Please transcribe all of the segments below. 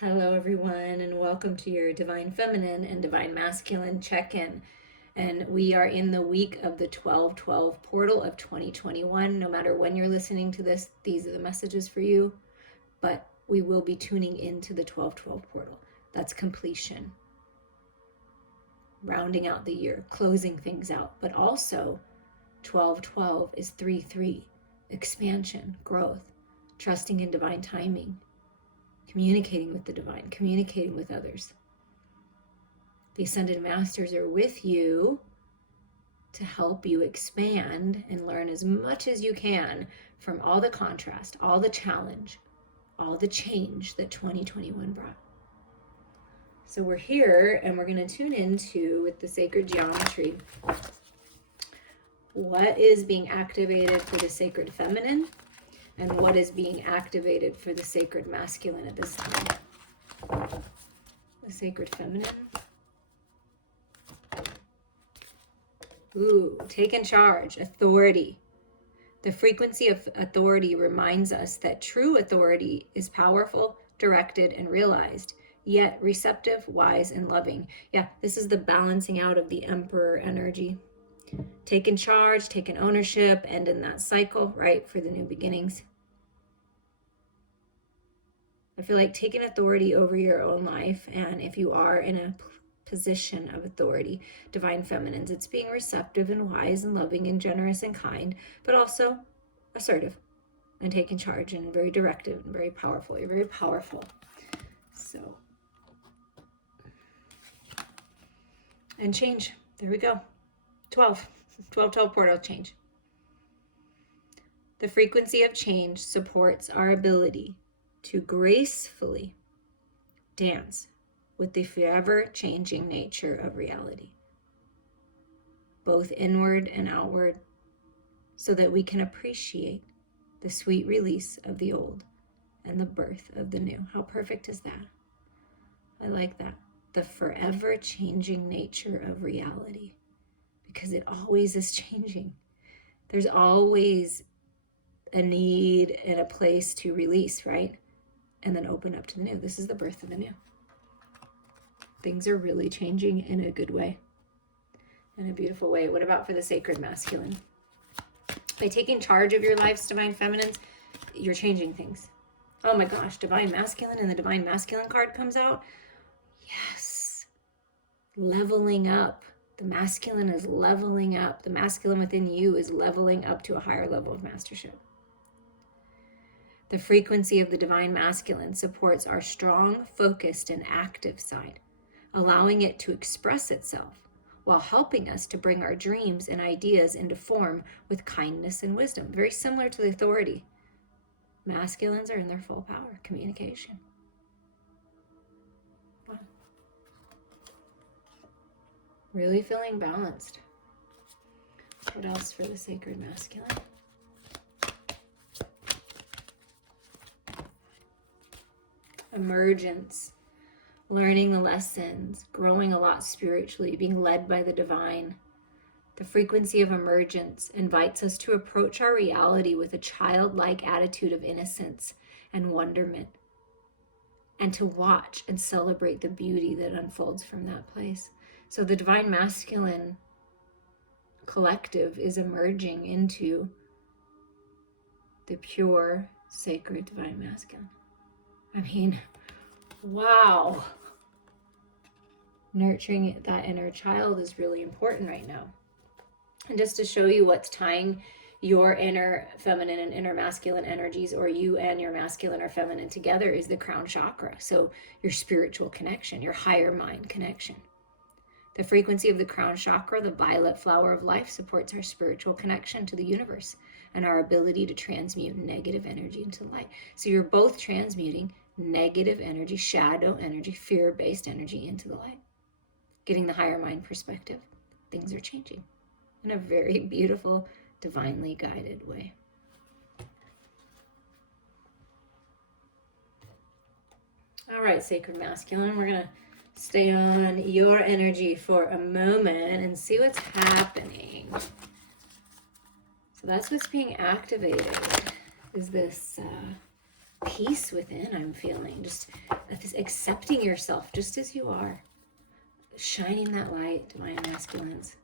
Hello, everyone, and welcome to your Divine Feminine and Divine Masculine check-in. And we are in the week of the 1212 portal of 2021. No matter when you're listening to this, these are the messages for you. But we will be tuning into the 1212 portal. That's completion, rounding out the year, closing things out. But also, 1212 is 3-3, expansion, growth, trusting in divine timing, communicating with the divine, communicating with others. The Ascended Masters are with you to help you expand and learn as much as you can from all the contrast, all the challenge, all the change that 2021 brought. So we're here and we're going to tune into, with the sacred geometry, what is being activated for the sacred feminine and what is being activated for the sacred masculine at this time. The sacred feminine. Ooh, taking charge, authority. The frequency of authority reminds us that true authority is powerful, directed, and realized, yet receptive, wise, and loving. Yeah, this is the balancing out of the Emperor energy. Taking charge, taking ownership, and in that cycle, right, for the new beginnings. I feel like taking authority over your own life, and if you are in a position of authority, divine feminines, it's being receptive and wise and loving and generous and kind, but also assertive and taking charge and very directive and very powerful. You're very powerful. So, and change. There we go. 12 portal change. The frequency of change supports our ability to gracefully dance with the forever changing nature of reality, both inward and outward, so that we can appreciate the sweet release of the old and the birth of the new. How perfect is that? I like that. The forever changing nature of reality, because it always is changing. There's always a need and a place to release, right? And then open up to the new. This is the birth of the new. Things are really changing in a good way, in a beautiful way. What about for the sacred masculine? By taking charge of your life's divine feminines, you're changing things. Oh my gosh, divine masculine, and the divine masculine card comes out. Yes. Leveling up. The masculine is leveling up. The masculine within you is leveling up to a higher level of mastership. The frequency of the divine masculine supports our strong, focused, and active side, allowing it to express itself while helping us to bring our dreams and ideas into form with kindness and wisdom. Very similar to the authority. Masculines are in their full power, communication. Wow. Really feeling balanced. What else for the sacred masculine? Emergence, learning the lessons, growing a lot spiritually, being led by the divine. The frequency of emergence invites us to approach our reality with a childlike attitude of innocence and wonderment, and to watch and celebrate the beauty that unfolds from that place. So the divine masculine collective is emerging into the pure, sacred divine masculine. I mean, wow. Nurturing that inner child is really important right now. And just to show you what's tying your inner feminine and inner masculine energies, or you and your masculine or feminine together, is the crown chakra. So your spiritual connection, your higher mind connection. The frequency of the crown chakra, the violet flower of life, supports our spiritual connection to the universe and our ability to transmute negative energy into light. So you're both transmuting negative energy, shadow energy, fear-based energy into the light. Getting the higher mind perspective. Things are changing in a very beautiful, divinely guided way. All right, sacred masculine, we're going to stay on your energy for a moment and see what's happening. So that's what's being activated, is this peace within, I'm feeling. Just this accepting yourself just as you are. Shining that light, divine masculines.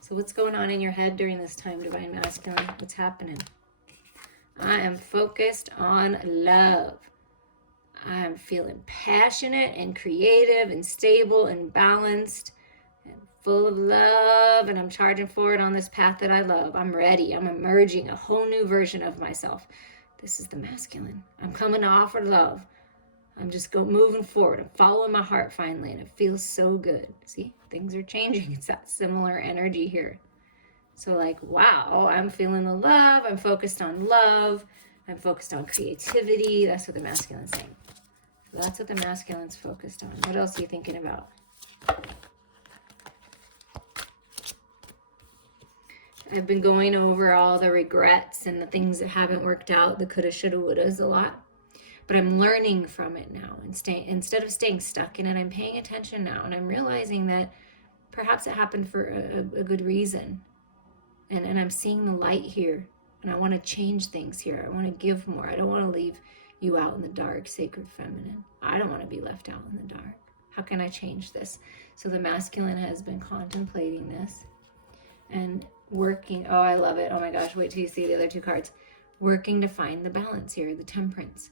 So what's going on in your head during this time, divine masculine? What's happening? I am focused on love. I'm feeling passionate and creative and stable and balanced and full of love, and I'm charging forward on this path that I love. I'm ready. I'm emerging a whole new version of myself. This is the masculine. I'm coming to offer love. I'm just moving forward. I'm following my heart finally, and it feels so good. See, things are changing. It's that similar energy here. So like, wow, I'm feeling the love. I'm focused on love. I'm focused on creativity. That's what the masculine's saying. So that's what the masculine's focused on. What else are you thinking about? I've been going over all the regrets and the things that haven't worked out, the coulda, shoulda, wouldas a lot. But I'm learning from it now. And instead of staying stuck in it, I'm paying attention now. And I'm realizing that perhaps it happened for a good reason. And I'm seeing the light here. And I want to change things here. I want to give more. I don't want to leave you out in the dark, sacred feminine. I don't want to be left out in the dark. How can I change this? So the masculine has been contemplating this and working. Oh, I love it. Oh my gosh, wait till you see the other two cards. Working to find the balance here, the temperance.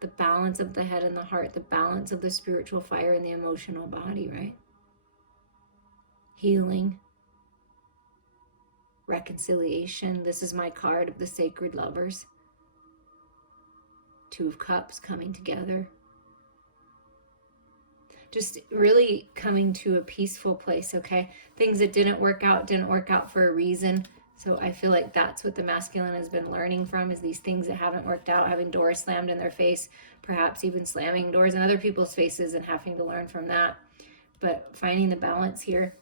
The balance of the head and the heart, the balance of the spiritual fire and the emotional body, right? Healing. Reconciliation. This is my card of the sacred lovers. Two of Cups coming together. Just really coming to a peaceful place, okay? Things that didn't work out for a reason. So I feel like that's what the masculine has been learning from, is these things that haven't worked out, having doors slammed in their face, perhaps even slamming doors in other people's faces and having to learn from that. But finding the balance here.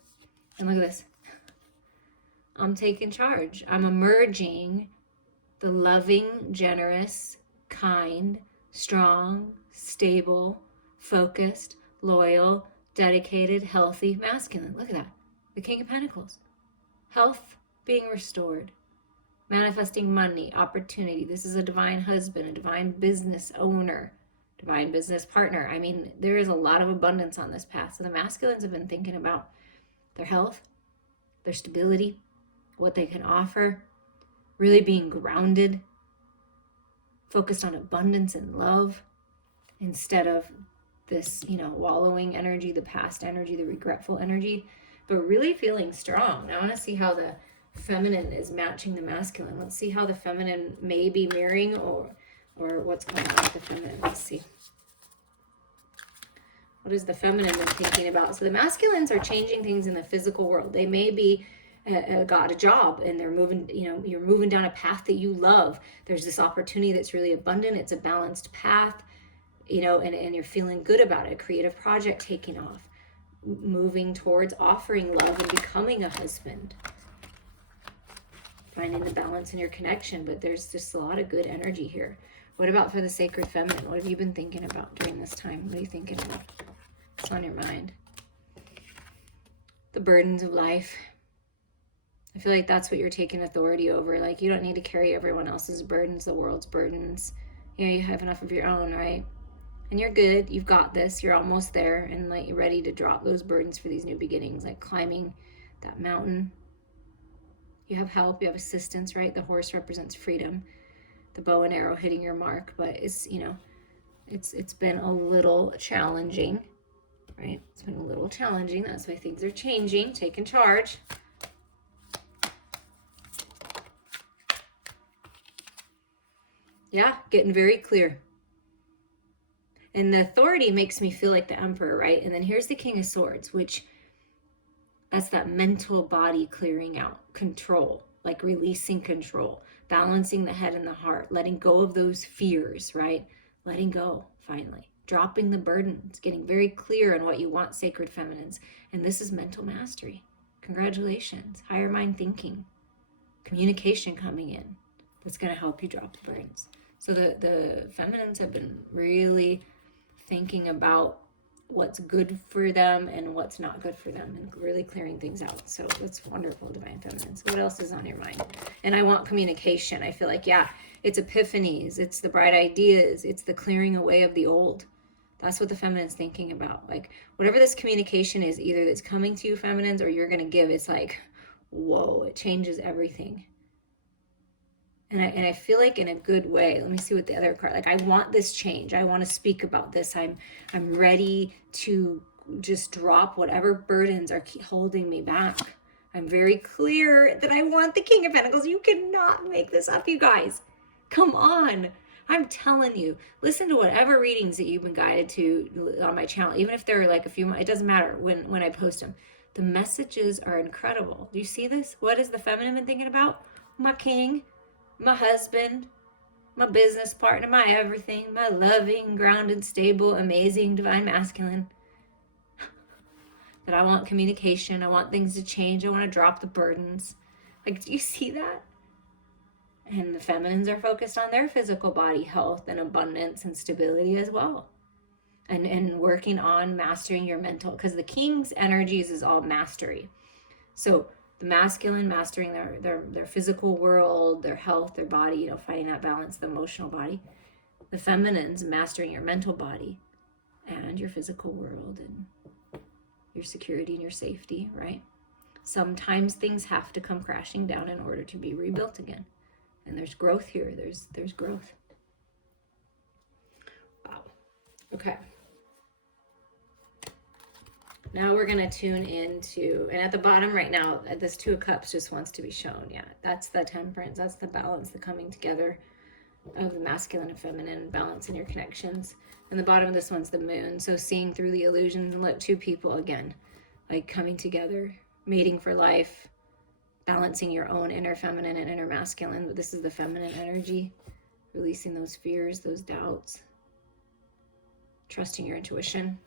And look at this. I'm taking charge. I'm emerging the loving, generous, kind, strong, stable, focused, loyal, dedicated, healthy masculine. Look at that. The King of Pentacles. Health being restored. Manifesting money, opportunity. This is a divine husband, a divine business owner, divine business partner. I mean, there is a lot of abundance on this path. So the masculines have been thinking about their health, their stability, what they can offer, really being grounded, focused on abundance and love instead of this, wallowing energy, the past energy, the regretful energy, but really feeling strong. Now I want to see how the feminine is matching the masculine. Let's see how the feminine may be mirroring or what's going on with the feminine. Let's see. What is the feminine been thinking about? So the masculines are changing things in the physical world. They may be got a job and they're moving, you're moving down a path that you love. There's this opportunity that's really abundant. It's a balanced path, and you're feeling good about it. A creative project taking off, moving towards offering love and becoming a husband. Finding the balance in your connection, but there's just a lot of good energy here. What about for the sacred feminine? What have you been thinking about during this time? What are you thinking about? What's on your mind? The burdens of life. I feel like that's what you're taking authority over. Like, you don't need to carry everyone else's burdens, the world's burdens. You have enough of your own, right? And you're good. You've got this. You're almost there, and like, you're ready to drop those burdens for these new beginnings, like climbing that mountain. You have help. You have assistance, right? The horse represents freedom. The bow and arrow hitting your mark, but it's been a little challenging, right? It's been a little challenging. That's why things are changing, taking charge. Yeah, getting very clear. And the authority makes me feel like the emperor, right? And then here's the King of Swords, which that's that mental body clearing out, control, like releasing control, balancing the head and the heart, letting go of those fears, right? Letting go, finally. Dropping the burdens, getting very clear on what you want, sacred feminines. And this is mental mastery. Congratulations. Higher mind thinking. Communication coming in. That's going to help you drop the burdens. So the feminines have been really thinking about what's good for them and what's not good for them, and really clearing things out. So that's wonderful, Divine Feminine. So what else is on your mind? And I want communication. I feel like, yeah, it's epiphanies, it's the bright ideas, it's the clearing away of the old. That's what the feminine's thinking about. Like, whatever this communication is, either that's coming to you, feminines, or you're going to give, it's like, whoa, it changes everything. And I feel like in a good way. Let me see what the other card, like, I want this change. I want to speak about this. I'm ready to just drop whatever burdens are holding me back. I'm very clear that I want the King of Pentacles. You cannot make this up, you guys. Come on. I'm telling you, listen to whatever readings that you've been guided to on my channel, even if they're like a few months, it doesn't matter when I post them. The messages are incredible. Do you see this? What is the feminine been thinking about? My king, my husband, my business partner, my everything, my loving, grounded, stable, amazing, divine masculine. That I want communication. I want things to change. I want to drop the burdens. Like, do you see that? And the feminines are focused on their physical body health and abundance and stability as well. And working on mastering your mental, because the king's energies is all mastery. So the masculine mastering their physical world, their health, their body, finding that balance, the emotional body. The feminines mastering your mental body and your physical world and your security and your safety, right? Sometimes things have to come crashing down in order to be rebuilt again. And there's growth here. There's growth. Wow. Okay. Now we're going to tune into, and at the bottom right now, this Two of Cups just wants to be shown. Yeah, that's the temperance. That's the balance, the coming together of the masculine and feminine, balance in your connections. And the bottom of this one's the Moon. So seeing through the illusions and let two people again, like coming together, mating for life, balancing your own inner feminine and inner masculine. This is the feminine energy, releasing those fears, those doubts, trusting your intuition.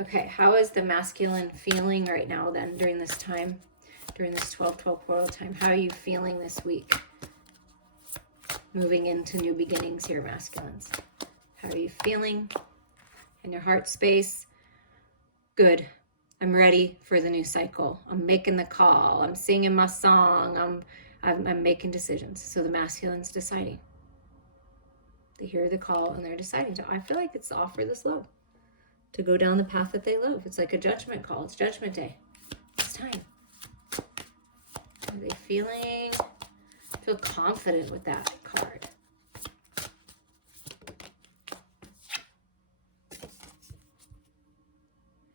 Okay, how is the masculine feeling right now then during this time, during this 12-12 portal time? How are you feeling this week? Moving into new beginnings here, masculines. How are you feeling in your heart space? Good. I'm ready for the new cycle. I'm making the call. I'm singing my song. I'm making decisions. So the masculine's deciding. They hear the call and they're deciding. So I feel like it's to offer this love, to go down the path that they love. It's like a judgment call. It's judgment day. It's time. Are they feeling? Feel confident with that card.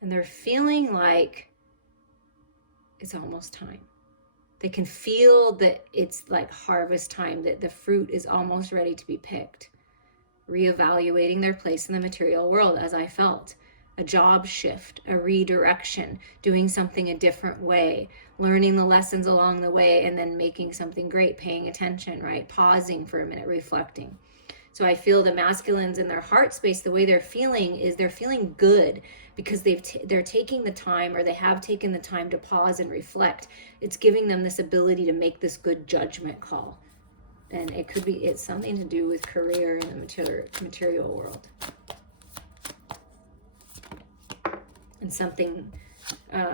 And they're feeling like it's almost time. They can feel that it's like harvest time, that the fruit is almost ready to be picked. Reevaluating their place in the material world, as I felt. A job shift, a redirection, doing something a different way, learning the lessons along the way, and then making something great, paying attention, right? Pausing for a minute, reflecting. So I feel the masculines in their heart space, the way they're feeling is they're feeling good because they're taking the time, or they have taken the time to pause and reflect. It's giving them this ability to make this good judgment call. And it's something to do with career in the material world. And something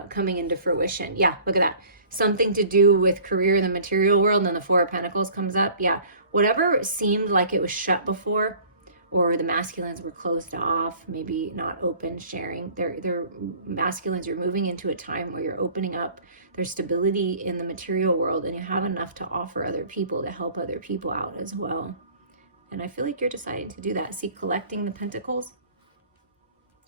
coming into fruition. Yeah, look at that. Something to do with career in the material world, and then the Four of Pentacles comes up. Yeah, whatever seemed like it was shut before, or the masculines were closed off, maybe not open, sharing. They're masculines, you're moving into a time where you're opening up. There's stability in the material world, and you have enough to offer other people, to help other people out as well. And I feel like you're deciding to do that. See, collecting the Pentacles.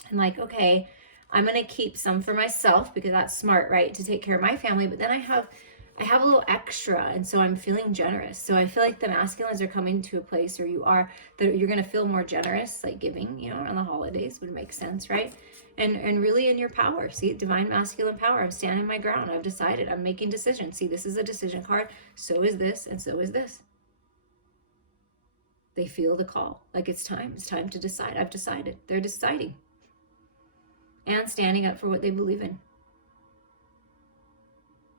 And like, okay, I'm going to keep some for myself because that's smart, right? To take care of my family. But then I have a little extra. And so I'm feeling generous. So I feel like the masculines are coming to a place where you're going to feel more generous, like giving, around the holidays would make sense, right? And really in your power. See, divine masculine power. I'm standing my ground. I've decided. I'm making decisions. See, this is a decision card. So is this. And so is this. They feel the call. Like it's time. It's time to decide. I've decided. They're deciding. And standing up for what they believe in.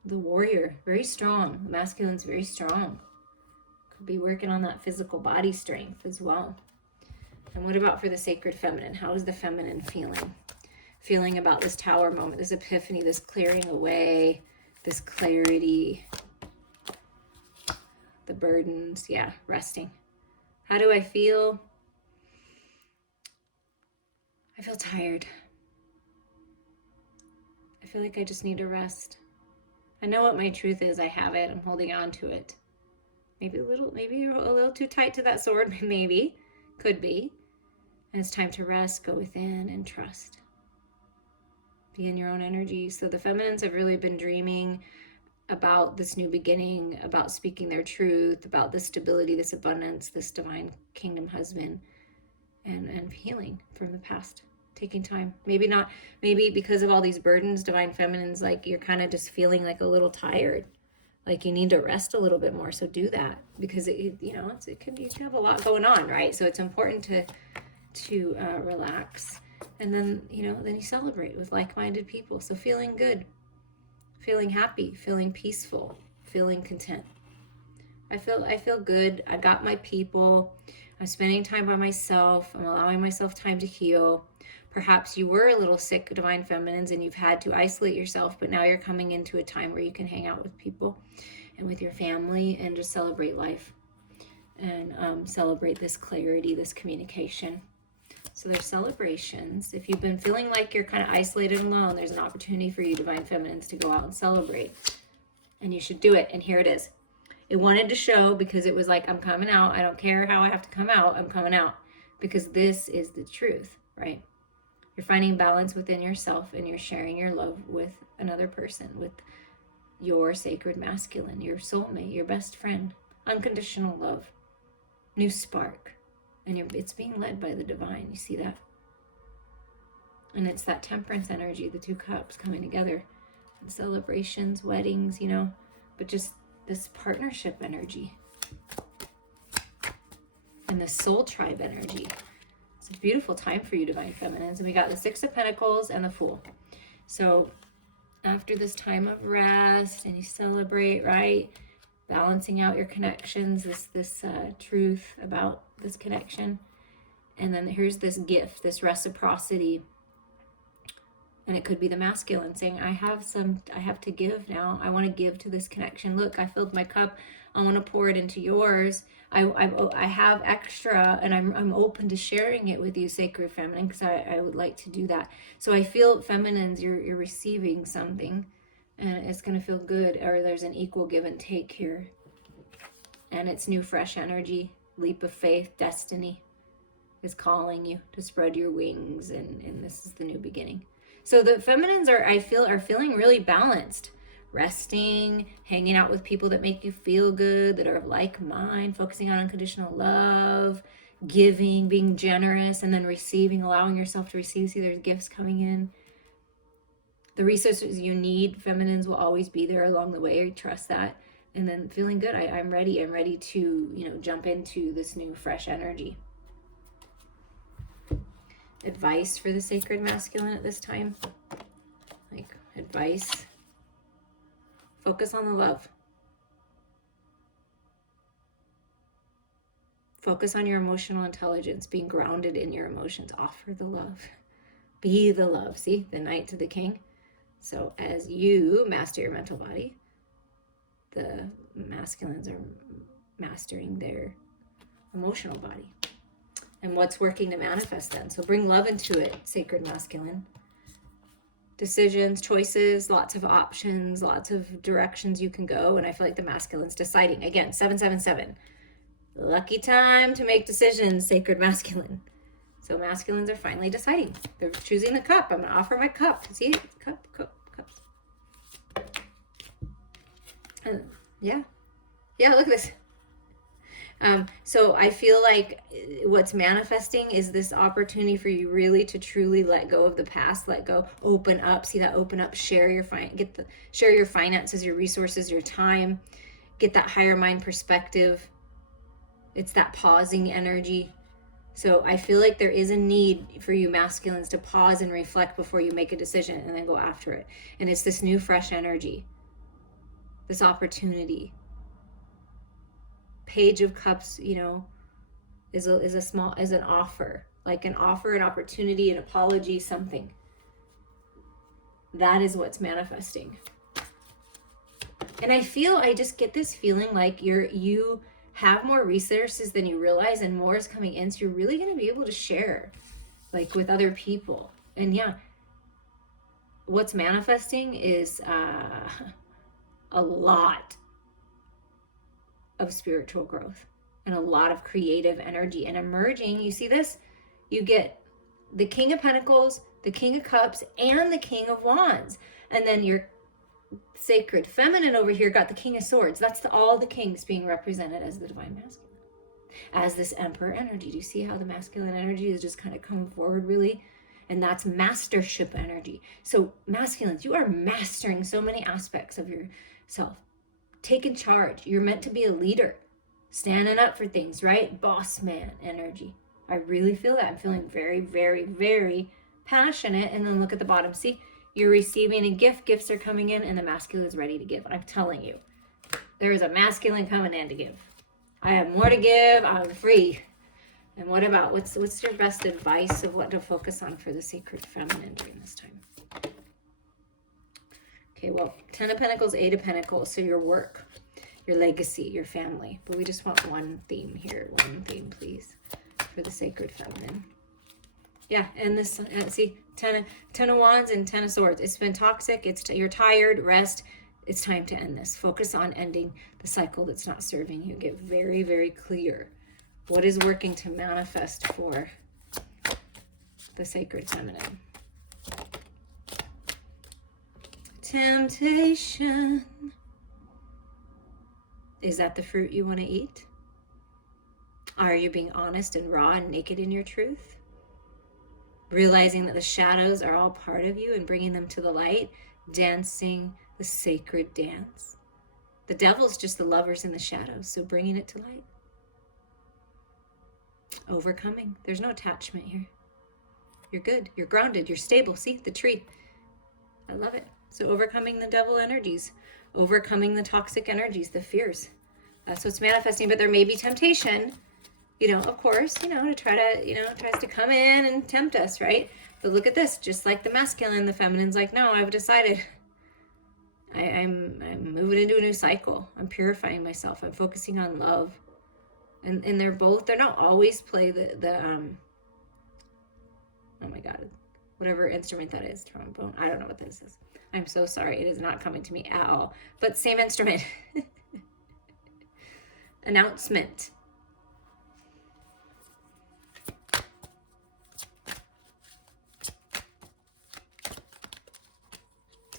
The warrior, very strong. The masculine's very strong. Could be working on that physical body strength as well. And what about for the sacred feminine? How is the feminine feeling? feeling about this Tower moment, this epiphany, this clearing away, this clarity, the burdens, yeah, resting. How do I feel? I feel tired. I feel like I just need to rest. I know what my truth is. I have it. I'm holding on to it. Maybe a little too tight to that sword. Maybe. Could be. And it's time to rest, go within, and trust. Be in your own energy. So the feminines have really been dreaming about this new beginning, about speaking their truth, about this stability, this abundance, this divine kingdom husband, and healing from the past. Taking time. Maybe because of all these burdens, divine feminines, like you're kind of just feeling like a little tired. Like you need to rest a little bit more. So do that, because you can have a lot going on, right? So it's important to relax. And then you celebrate with like-minded people. So feeling good, feeling happy, feeling peaceful, feeling content. I feel good. I got my people. I'm spending time by myself. I'm allowing myself time to heal. Perhaps you were a little sick, divine feminines, and you've had to isolate yourself, but now you're coming into a time where you can hang out with people and with your family and just celebrate life and celebrate this clarity, this communication. So there's celebrations. If you've been feeling like you're kind of isolated and alone, there's an opportunity for you, divine feminines, to go out and celebrate. And you should do it. And here it is. It wanted to show because it was like, I'm coming out. I don't care how I have to come out. I'm coming out because this is the truth, right? You're finding balance within yourself, and you're sharing your love with another person, with your sacred masculine, your soulmate, your best friend. Unconditional love, new spark, and it's being led by the divine. You see that? And it's that temperance energy, the two cups coming together, and celebrations, weddings, but just this partnership energy and the soul tribe energy. It's a beautiful time for you, divine feminines. And we got the Six of Pentacles and the Fool. So after this time of rest, and you celebrate, right? Balancing out your connections, this truth about this connection. And then here's this gift, this reciprocity. And it could be the masculine saying, I have to give now. I want to give to this connection. Look, I filled my cup. I want to pour it into yours. I have extra, and I'm open to sharing it with you, sacred feminine, because I would like to do that. So I feel, feminines, you're receiving something, and it's going to feel good, or there's an equal give and take here. And it's new, fresh energy, leap of faith, destiny is calling you to spread your wings, and this is the new beginning. So the feminines are feeling really balanced. Resting, hanging out with people that make you feel good, that are of like mind, focusing on unconditional love, giving, being generous, and then receiving, allowing yourself to receive. See, there's gifts coming in. The resources you need, feminines, will always be there along the way. Trust that. And then feeling good. I'm ready. I'm ready to, jump into this new, fresh energy. Advice for the sacred masculine at this time. Like, advice. Focus on the love. Focus on your emotional intelligence, being grounded in your emotions. Offer the love. Be the love. See, the Knight to the King. So as you master your mental body, the masculines are mastering their emotional body. And what's working to manifest then? So bring love into it, sacred masculine. Decisions, choices, lots of options, lots of directions you can go. And I feel like the masculine's deciding. Again, 777. Lucky time to make decisions, sacred masculine. So masculines are finally deciding. They're choosing the cup. I'm going to offer my cup. See? Cups. And yeah, look at this. So I feel like what's manifesting is this opportunity for you really to truly let go of the past, let go, open up, see that open up, share your finances, your resources, your time, get that higher mind perspective. It's that pausing energy. So I feel like there is a need for you masculines to pause and reflect before you make a decision and then go after it. And it's this new fresh energy, this opportunity. Page of Cups, is an offer, like an offer, an opportunity, an apology, something. That is what's manifesting. And I just get this feeling like you have more resources than you realize, and more is coming in. So you're really going to be able to share like with other people. And yeah, what's manifesting is a lot of spiritual growth and a lot of creative energy and emerging. You see this? You get the King of Pentacles, the King of Cups, and the King of Wands. And then your sacred feminine over here got the King of Swords. That's all the kings being represented as the divine masculine. As this Emperor energy. Do you see how the masculine energy is just kind of coming forward really? And that's mastership energy. So masculines, you are mastering so many aspects of yourself. Taking charge. You're meant to be a leader. Standing up for things, right? Boss man energy. I really feel that. I'm feeling very, very, very passionate. And then look at the bottom. See, you're receiving a gift. Gifts are coming in and the masculine is ready to give. I'm telling you, there is a masculine coming in to give. I have more to give. I'm free. And what about, what's your best advice of what to focus on for the sacred feminine during this time? Okay, well, 10 of Pentacles, 8 of Pentacles. So your work, your legacy, your family. But we just want one theme here. One theme, please, for the sacred feminine. Yeah, and this, see, 10 of Wands and 10 of Swords. It's been toxic. You're tired. Rest. It's time to end this. Focus on ending the cycle that's not serving you. Get very, very clear. What is working to manifest for the sacred feminine? Temptation. Is that the fruit you want to eat? Are you being honest and raw and naked in your truth? Realizing that the shadows are all part of you and bringing them to the light, dancing the sacred dance. The devil's just the lovers in the shadows, so bringing it to light. Overcoming. There's no attachment here. You're good. You're grounded. You're stable. See, the tree. I love it. So overcoming the devil energies, overcoming the toxic energies, the fears. That's what's manifesting. But there may be temptation, of course, to try to, tries to come in and tempt us, right? But look at this. Just like the masculine, the feminine's like, no, I've decided. I'm moving into a new cycle. I'm purifying myself. I'm focusing on love. And they're not always play the oh my God, whatever instrument that is, trombone. I don't know what this is. I'm so sorry. It is not coming to me at all. But same instrument. Announcement.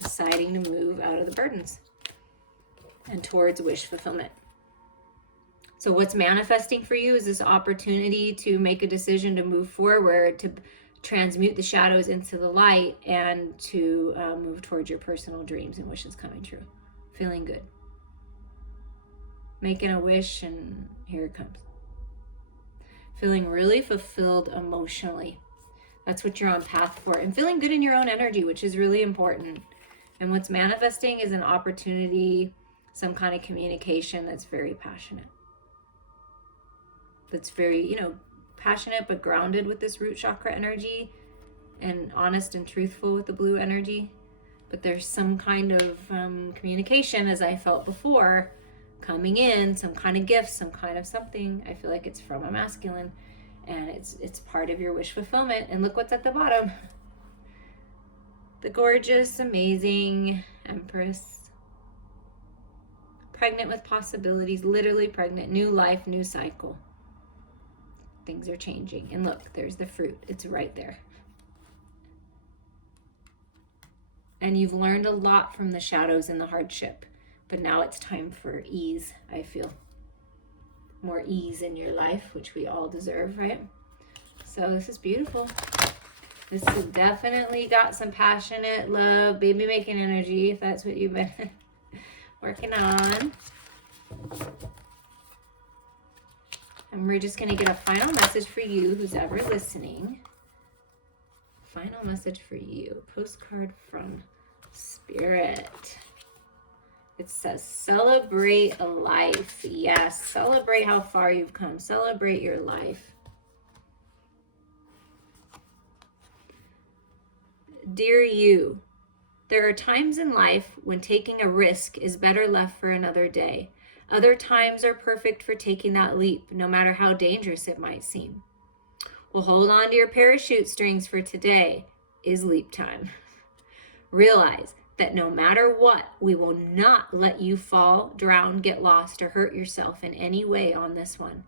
Deciding to move out of the burdens and towards wish fulfillment. So what's manifesting for you is this opportunity to make a decision to move forward, to transmute the shadows into the light, and to move towards your personal dreams and wishes coming true. Feeling good. Making a wish, and here it comes. Feeling really fulfilled emotionally. That's what you're on path for. And feeling good in your own energy, which is really important. And what's manifesting is an opportunity, some kind of communication that's very passionate. That's very, passionate but grounded with this root chakra energy, and honest and truthful with the blue energy. But there's some kind of communication, as I felt before, coming in, some kind of gift, some kind of something. I feel like it's from a masculine, and it's part of your wish fulfillment. And look what's at the bottom. The gorgeous, amazing Empress. Pregnant with possibilities, literally pregnant. New life, new cycle. Things are changing. And look, there's the fruit. It's right there. And you've learned a lot from the shadows and the hardship. But now it's time for ease, I feel. More ease in your life, which we all deserve, right? So this is beautiful. This has definitely got some passionate love, baby making energy, if that's what you've been working on. And we're just going to get a final message for you, who's ever listening. Final message for you. Postcard from Spirit. It says, celebrate life. Yes, celebrate how far you've come. Celebrate your life. Dear you, There are times in life when taking a risk is better left for another day. Other times are perfect for taking that leap, no matter how dangerous it might seem. Well, hold on to your parachute strings, for today is leap time. Realize that no matter what, we will not let you fall, drown, get lost, or hurt yourself in any way on this one.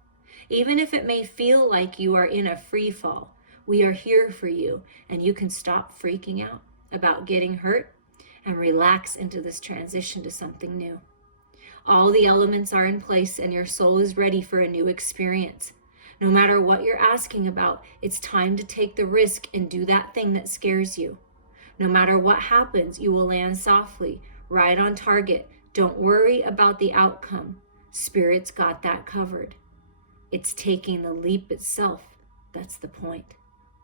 Even if it may feel like you are in a free fall, we are here for you, and you can stop freaking out about getting hurt and relax into this transition to something new. All the elements are in place, and your soul is ready for a new experience. No matter what you're asking about, it's time to take the risk and do that thing that scares you. No matter what happens, you will land softly, right on target. Don't worry about the outcome. Spirit's got that covered. It's taking the leap itself that's the point.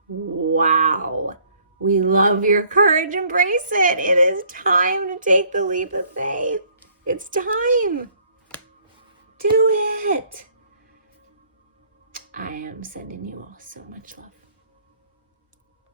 Wow. We love your courage. Embrace it. It is time to take the leap of faith. It's time. Do it. I am sending you all so much love.